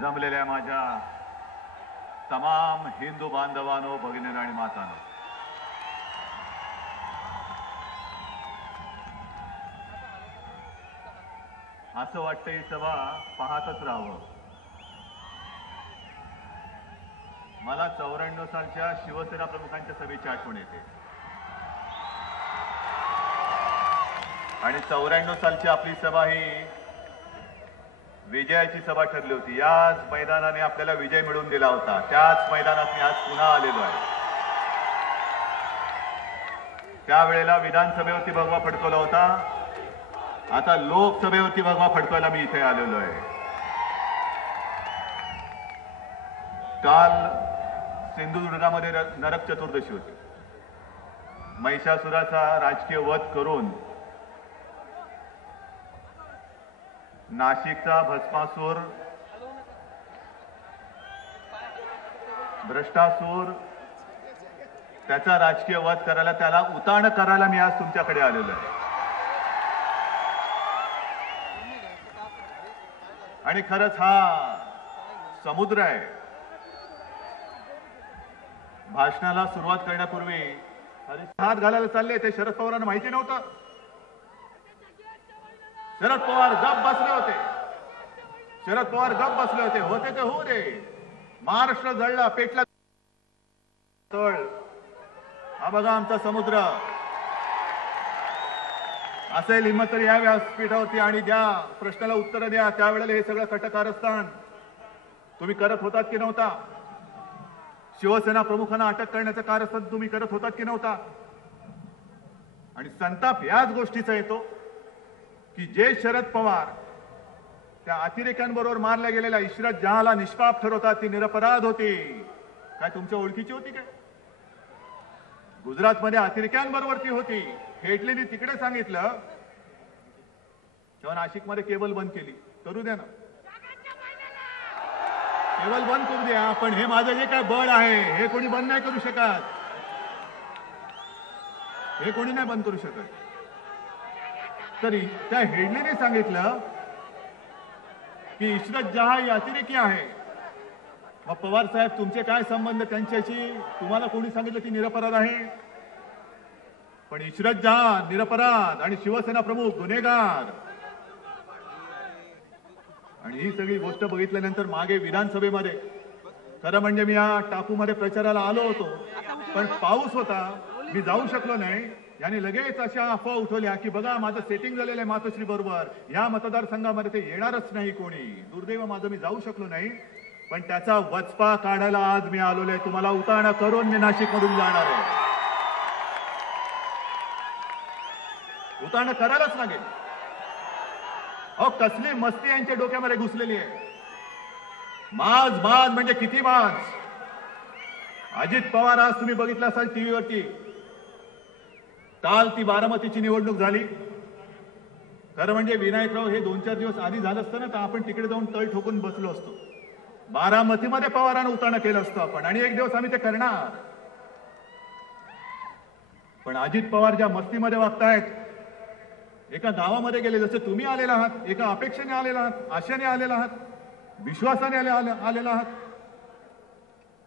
जमलेल्या माझ्या तमाम हिंदू बांधवांनो, भगिनींनो आणि मातांनो, असं वाटतं ही सभा पाहतच राहावं. मला 94 सालच्या शिवसेना प्रमुखांच्या सभेची आठवण येते आणि 94 सालची आपली सभा ही विजयाची सभा ठरली होती. याच मैदानाने आपल्याला विजय मिळवून दिला होता. त्याच मैदानात मी आज पुन्हा आलेलो आहे. त्यावेळेला विधानसभेवरती भगवा फडकवला होता. आता लोकसभेवरती भगवा फडकवायला मी इथे आलेलो आहे. काल सिंधुदुर्गामध्ये नरक चतुर्दशी होती. महिषासुराचा राजकीय वध करून नाशिकचा भस्मासूर, भ्रष्टासूर, त्याचा राजकीय वध करायला, त्याला उताण करायला मी आज तुमच्याकडे आलेलो आहे. आणि खरंच हा समुद्र आहे. भाषणाला सुरुवात करण्यापूर्वी हात घालायला चालले ते शरद पवारांना माहिती नव्हतं. शरद पवार गप बसले होते. शरद पवार गप बसले होते. होते ते होऊ दे. महाराष्ट्र जळला, पेटला तळ. हा बघा आमचा समुद्र. असेल हिंमत तर या व्यासपीठावरती आणि द्या, प्रश्नाला उत्तर द्या. त्यावेळेला हे सगळं कटकारस्थान तुम्ही करत होतात की नव्हता? शिवसेना प्रमुखांना अटक करण्याचं कारस्थान तुम्ही करत होतात की नव्हता? आणि संताप याच गोष्टीचा येतो की जे शरद पवार त्या अतिरेक्यांबरोबर मारल्या गेलेल्या इशरत जहाँला निष्पाप ठरवतात, ती निरपराध होती. काय तुमच्या ओळखीची होती काय? गुजरातमध्ये अतिरेक्यांबरोबर ती होती. हेटलेली तिकडे सांगितलं तेव्हा नाशिकमध्ये केबल बंद केली. करू द्या ना, केबल बंद करू द्या. पण हे माझं जे काय बळ आहे हे कोणी बंद नाही करू शकत. हे कोणी नाही बंद करू शकत. तरी त्या हेडलीने सांगितलं की इशरत जहाँ ही अतिरेकी आहे. मग पवार साहेब तुमचे काय संबंध त्यांच्याशी? तुम्हाला कोणी सांगितलं ती निरपराध आहे? पण इशरत जहाँ निरपराध आणि शिवसेना प्रमुख गुन्हेगार. आणि ही सगळी गोष्ट बघितल्यानंतर मागे विधानसभेमध्ये खरं म्हणजे मी या टाकूमध्ये प्रचाराला आलो होतो, पण पाऊस होता, मी जाऊ शकलो नाही. याने लगेच अशा अफवा उठवल्या की बघा माझं सेटिंग झालेलं आहे मातोश्री बरोबर, या मतदारसंघामध्ये ते येणारच नाही कोणी. दुर्दैव माझं, मी जाऊ शकलो नाही. पण त्याचा वचपा काढायला आज मी आलेलो आहे. तुम्हाला उताणा करून मी नाशिक मधून जाणार आहे. उताणा करायलाच लागेल. अहो कसली मस्ती यांच्या डोक्यामध्ये घुसलेली आहे. माज माज म्हणजे किती माज. अजित पवार आज तुम्ही बघितलं असाल टीव्हीवरती, काल ती बारामतीची निवडणूक झाली. खरं म्हणजे विनायकराव हे 2-4 दिवस आधी झालं असतं ना तर आपण तिकडे जाऊन तळ ठोकून बसलो असतो. बारामतीमध्ये पवारांना उताणा केलं असतं आपण, आणि एक दिवस आम्ही ते करणार. पण अजित पवार ज्या मस्तीमध्ये वागतायत, एका गावामध्ये गेले जसं तुम्ही आलेला आहात, एका अपेक्षेने आलेला आहात, आशेने आलेला आहात, विश्वासाने आलेला आहात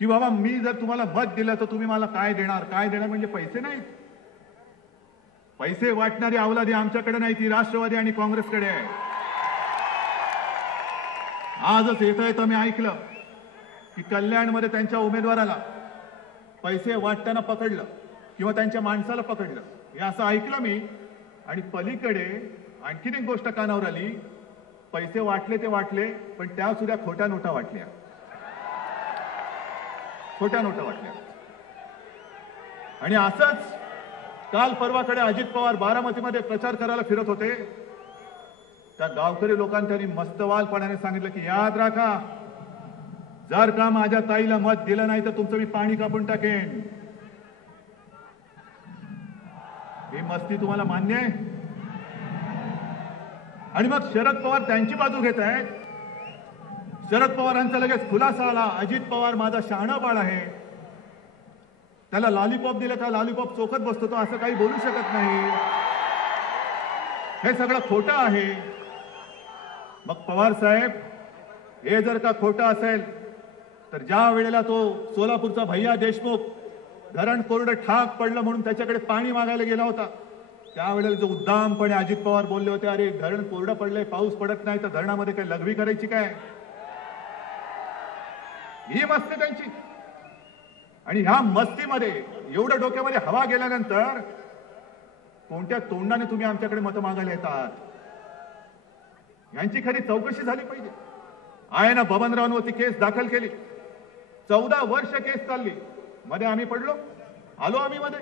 की बाबा मी जर तुम्हाला मत दिलं तर तुम्ही मला काय देणार? काय देणार म्हणजे पैसे नाहीत. पैसे वाटणारी अवलादी आमच्याकडे नाही, ती राष्ट्रवादी आणि काँग्रेसकडे आहे. आजच येता मी ऐकलं की कल्याणमध्ये त्यांच्या उमेदवाराला पैसे वाटताना पकडलं किंवा त्यांच्या माणसाला पकडलं, हे असं ऐकलं मी. आणि पलीकडे आणखीन एक गोष्ट कानावर आली, पैसे वाटले ते वाटले, पण त्या सुद्धा खोट्या नोटा वाटल्या. खोट्या नोटा वाटल्या. आणि असंच काल परवाकडे अजित पवार बारामतीमध्ये प्रचार करायला फिरत होते. त्या गावकरी लोकांनी त्यांनी मस्तवालपणाने सांगितलं की याद राखा, जर का माझ्या ताईला मत दिलं नाही तर तुमचं मी पाणी कापून टाकेन. ही मस्ती तुम्हाला मान्य आहे? आणि मग शरद पवार त्यांची बाजू घेत आहेत. शरद पवारांचा लगेच खुलासा आला, अजित पवार माझा शहाणा बाळ आहे, त्याला लॉलीपॉप दिलं का लॉलीपॉप चोखत बसतो, तो असं काही बोलू शकत नाही, हे सगळं खोटं आहे. मग पवार साहेब हे जर का खोटं असेल तर ज्या वेळेला तो सोलापूरचा भैया देशमुख धरण कोरडं ठाक पडलं म्हणून त्याच्याकडे पाणी मागायला गेला होता, त्यावेळेला जो उद्दामपणे अजित पवार बोलले होते, अरे धरण कोरडं पडलंय, पाऊस पडत नाही तर धरणामध्ये काय लघवी करायची काय? ही मस्ती त्यांची. आणि ह्या मस्तीमध्ये एवढं डोक्यामध्ये हवा गेल्यानंतर कोणत्या तोंडाने तुम्ही आमच्याकडे मतं मागायला येतात? यांची खरी चौकशी झाली पाहिजे. आहे ना, बबनरावांवरती केस दाखल केली, 14 वर्ष केस चालली, मध्ये आम्ही पडलो, आलो आम्ही मध्ये.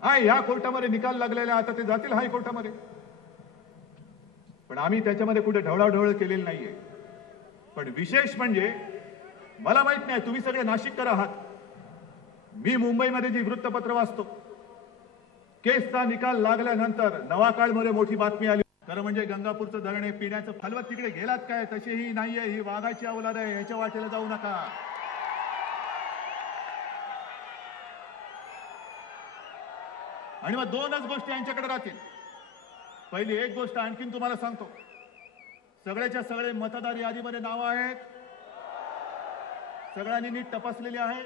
ह्या कोर्टामध्ये निकाल लागलेला, आता ते जातील हायकोर्टामध्ये. पण आम्ही त्याच्यामध्ये कुठे ढवळाढवळ केलेली नाहीये. पण विशेष म्हणजे मला माहित नाही, तुम्ही सगळे नाशिककर आहात, मी मुंबईमध्ये जी वृत्तपत्र वाचतो, केसचा निकाल लागल्यानंतर नवाकाळमध्ये मोठी बातमी आली, खरं म्हणजे गंगापूरचं धरण हे पिण्याचं फलवत तिकडे गेलात काय? तशीही नाहीये, ही वाघाची अवलाद आहे, याच्या वाटेला जाऊ नका. आणि मग दोनच गोष्टी यांच्याकडे राहतील. पहिली एक गोष्ट आणखीन तुम्हाला सांगतो, सगळ्याच्या सगळे मतदार यादीमध्ये नावं आहेत, सगळ्यांनी नीट तपासलेली आहे.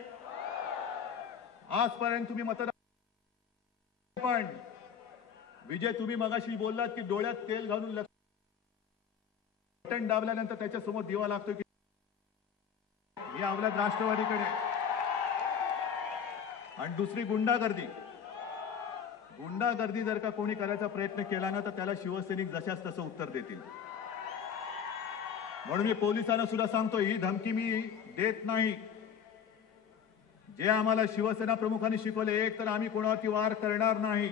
आजपर्यंत तुम्ही मतदार, पण विजय तुम्ही मगाशी बोललात की डोळ्यात तेल घालून बटन दाबल्यानंतर त्याच्या समोर दिवा लागतो की मी आवलात राष्ट्रवादीकडे. आणि दुसरी गुंडागर्दी जर का कोणी करायचा प्रयत्न केला ना तर त्याला शिवसैनिक जशाच तसं उत्तर देतील. म्हणून मी पोलिसांना सुद्धा सांगतो, ही धमकी मी देत नाही. जे आम्हाला शिवसेना प्रमुखांनी शिकवले, एक तर आम्ही कोणावरती वार करणार नाही,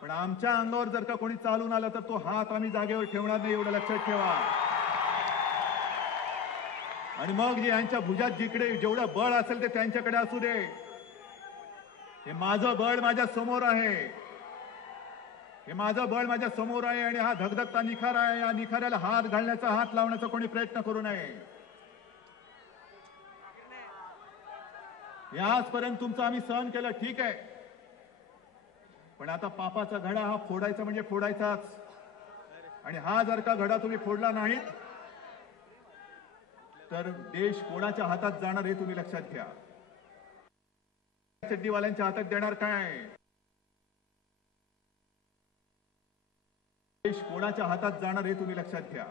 पण आमच्या अंगावर जर का कोणी चालून आला तर तो हात आम्ही जागेवर ठेवणार नाही, एवढं लक्षात ठेवा. आणि मग जे यांच्या भुजात जिकडे जेवढं बळ असेल ते त्यांच्याकडे असू दे. हे माझं बळ माझ्या समोर आहे, हे माझं बळ माझ्या समोर आहे. आणि हा धगधगता निखार आहे, या निखाऱ्याला हात घालण्याचा, हात लावण्याचा कोणी प्रयत्न करू नये. हे आजपर्यंत तुमचं आम्ही सहन केलं, ठीक आहे, पण आता पापाचा घडा हा फोडायचा म्हणजे फोडायचाच. आणि हा जर का घडा तुम्ही फोडला नाही तर देश कोणाच्या हातात जाणार हे तुम्ही लक्षात घ्या. चड्डीवाल्यांच्या हातात देणार काय? देश कोणाच्या हातात जाणार हे तुम्ही लक्षात घ्या.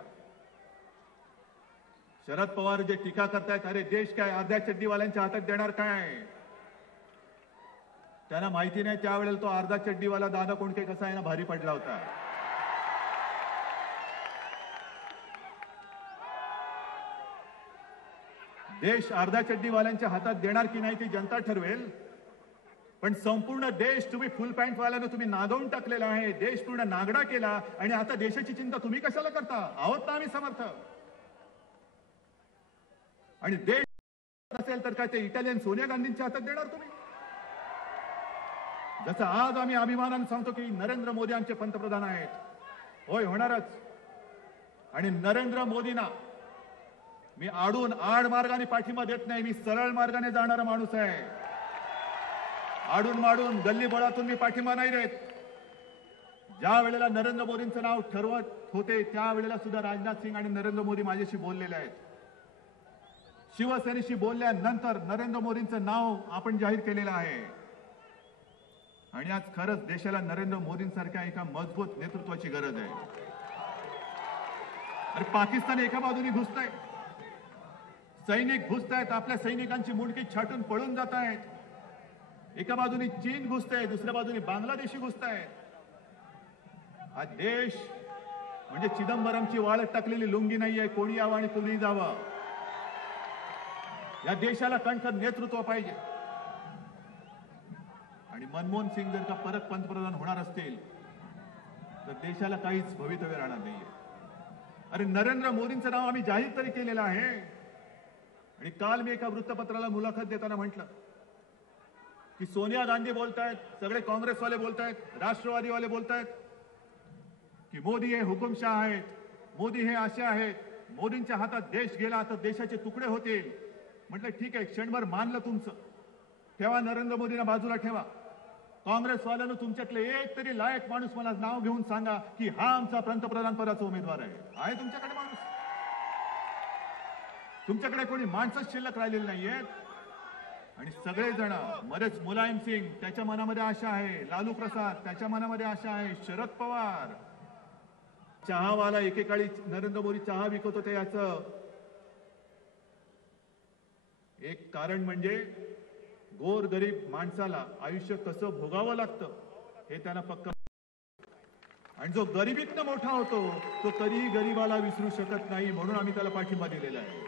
शरद पवार जे टीका करतायत, अरे देश काय अर्ध्या चड्डीवाल्यांच्या हातात देणार काय? त्यांना माहिती नाही त्यावेळेला तो अर्धा चड्डीवाला दादा कोंडके कसा आहे ना भारी पडला होता. देश अर्धा चड्डीवाल्यांच्या हातात देणार की नाही ती जनता ठरवेल. पण संपूर्ण देश तुम्ही फुल पॅन्ट वाल्यानं तुम्ही नागवून टाकलेला आहे, देश पूर्ण नागडा केला. आणि आता देशाची चिंता तुम्ही कशाला करता? आहोत ना आम्ही समर्थ. आणि देश असेल तर काय ते इटालियन सोनिया गांधींच्या हातात देणार तुम्ही? जसं आज आम्ही अभिमानाने सांगतो की नरेंद्र मोदी आमचे पंतप्रधान आहेत, होय होणारच. आणि नरेंद्र मोदींना मी आड मार्गाने पाठिंबा देत नाही, मी सरळ मार्गाने जाणारा माणूस आहे. आडून माडून गल्ली बळातून मी पाठिंबा नाही देत. ज्या वेळेला नरेंद्र मोदींचं नाव ठरवत होते त्यावेळेला सुद्धा राजनाथ सिंग आणि नरेंद्र मोदी माझ्याशी बोललेले आहेत. शिवसेनेशी बोलल्यानंतर नरेंद्र मोदींचं नाव आपण जाहीर केलेलं आहे. आणि आज खरंच देशाला नरेंद्र मोदींसारख्या एका मजबूत नेतृत्वाची गरज आहे. अरे पाकिस्तान एका बाजूने घुसतंय, सैनिक घुसतायत, आपल्या सैनिकांची मुंडकी छाटून पळून जात आहेत. एका बाजूने चीन घुसतंय, दुसऱ्या बाजूने बांगलादेशी घुसतायत. हा देश म्हणजे चिदंबरमची वाळत टाकलेली लुंगी नाहीये, कोणी यावं आणि कोणी जावं. या देशाला कणखर नेतृत्व पाहिजे. आणि मनमोहन सिंग जर का परत पंतप्रधान होणार असतील तर देशाला काहीच भवितव्य राहणार नाहीये. अरे नरेंद्र मोदींचं नाव आम्ही जाहीर तरी केलेलं आहे. आणि काल मी एका वृत्तपत्राला मुलाखत देताना म्हटलं की सोनिया गांधी बोलतायत, सगळे काँग्रेसवाले बोलतायत, राष्ट्रवादीवाले बोलतायत की मोदी हे हुकुमशाह आहेत, मोदी हे असे आहेत, मोदींच्या हातात देश गेला तर देशाचे तुकडे होतील. म्हटलं ठीक आहे, क्षणभर मानलं तुमचं, ठेवा नरेंद्र मोदींना बाजूला ठेवा. काँग्रेसवाल्यानं तुमच्यातले एक तरी लायक माणूस मला नाव घेऊन सांगा की हा आमचा पंतप्रधान पदाचा उमेदवार आहे तुमच्याकडे माणूस? तुमच्याकडे कोणी माणसंच शिल्लक राहिलेली नाहीयेत. आणि सगळेजण बरेच मुलायम सिंग त्याच्या मनामध्ये आशा आहे, लालू प्रसाद त्याच्या मनामध्ये आशा आहे, शरद पवार चहावाला एकेकाळी नरेंद्र मोदी चहा विकत होते याचं एक कारण म्हणजे गोरगरीब माणसाला आयुष्य कसं भोगावं लागतं हे त्यांना पक्क. आणि जो गरिबीतनं मोठा होतो तो कधीही गरिबाला विसरू शकत नाही, म्हणून आम्ही त्याला पाठिंबा दिलेला आहे.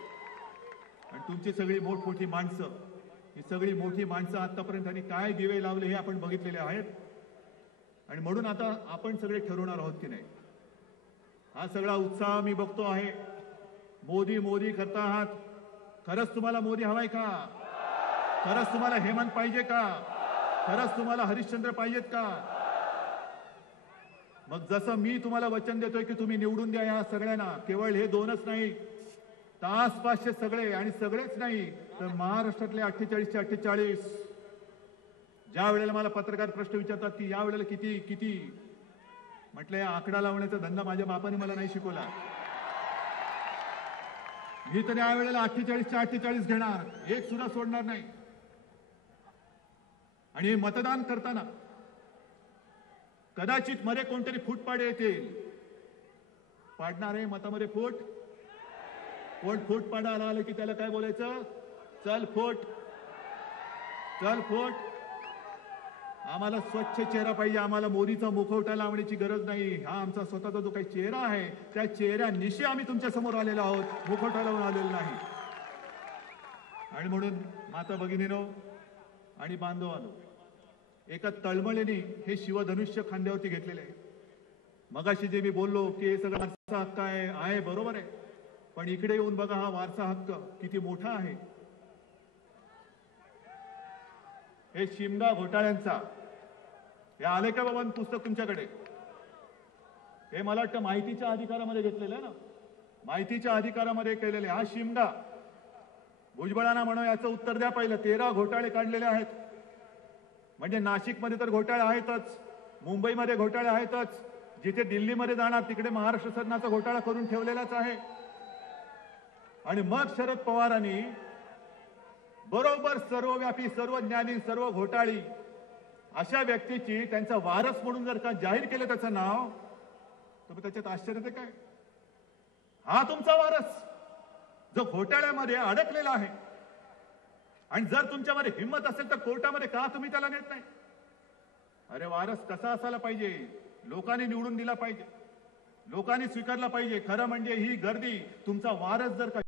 आणि तुमची सगळी मोठमोठी माणसं, ही सगळी मोठी माणसं आतापर्यंत त्यांनी काय दिवे लावले हे आपण बघितलेले आहेत. आणि म्हणून आता आपण सगळे ठरवणार आहोत की नाही. हा सगळा उत्साह मी बघतो आहे. मोदी मोदी करता आहात. खरंच तुम्हाला मोदी हवाय का? खरंच तुम्हाला हेमंत पाहिजे का? खरंच तुम्हाला हरिश्चंद्र पाहिजेत का? मग जसं मी तुम्हाला वचन देतोय की तुम्ही निवडून द्या या सगळ्यांना, केवळ हे दोनच नाही, आसपासचे सगळे, आणि सगळेच नाही तर महाराष्ट्रातले 48चे 48. ज्या वेळेला मला पत्रकार प्रश्न विचारतात की या वेळेला किती किती, म्हटलं या आकडा लावण्याचा धंदा माझ्या बापाने मला नाही शिकवला. मी तर या वेळेला 48चे 48 घेणार, एक सुद्धा सोडणार नाही. आणि मतदान करताना कदाचित मध्ये कोणतरी फूट पाडे येतील. पाडणार आहे मतामध्ये फूट. कोण फूट पाडायला आलं की त्याला काय बोलायचं? चल फूट, चल फूट. आम्हाला स्वच्छ चेहरा पाहिजे. आम्हाला मोदीचा मुखवटा लावण्याची गरज नाही. हा आमचा स्वतःचा जो काही चेहरा आहे त्या चेहऱ्यानिशी आम्ही तुमच्या समोर आलेलो आहोत, मुखवटा लावून आलेलो नाही. आणि म्हणून माता भगिनीनो आणि बांधवांनो, एका तळमळीने हे शिवधनुष्य खांद्यावरती घेतलेले आहे. मगाशी जे मी बोललो की हे सगळं वारसा हक्क आहे बरोबर आहे, पण इकडे येऊन बघा हा वारसा हक्क किती मोठा आहे. हे शिमगा घोटाळ्यांचा हे आले का बाबा पुस्तक तुमच्याकडे? हे मला वाटतं माहितीच्या अधिकारामध्ये घेतलेलं आहे ना, माहितीच्या अधिकारामध्ये केलेले. हा शिमगा भुजबळांना म्हणून याचं उत्तर द्या पहिलं. 13 घोटाळे काढलेले आहेत. म्हणजे नाशिकमध्ये तर घोटाळे आहेतच, मुंबईमध्ये घोटाळे आहेतच, जिथे दिल्लीमध्ये जाणार तिकडे महाराष्ट्र शासनाचा घोटाळा करून ठेवलेलाच आहे. आणि मग शरद पवारांनी बरोबर सर्वव्यापी, सर्वज्ञानी, सर्व घोटाळी अशा व्यक्तीची त्यांचा वारस म्हणून जर का जाहीर केलं त्याचं नाव, तर त्याच्यात आश्चर्य काय? हा तुमचा वारस जो घोटाळ्यामध्ये अडकलेला आहे. आणि जर तुमच्यामध्ये हिंमत असेल तर कोर्टामध्ये का तुम्ही त्याला नेत नाही? अरे वारस कसा असायला पाहिजे? लोकांनी निवडून दिला पाहिजे, लोकांनी स्वीकारला पाहिजे. खरं म्हणजे ही गर्दी तुमचा वारस जर का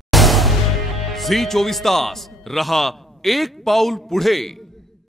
झी 24 तास रहा एक पाऊल पुढे.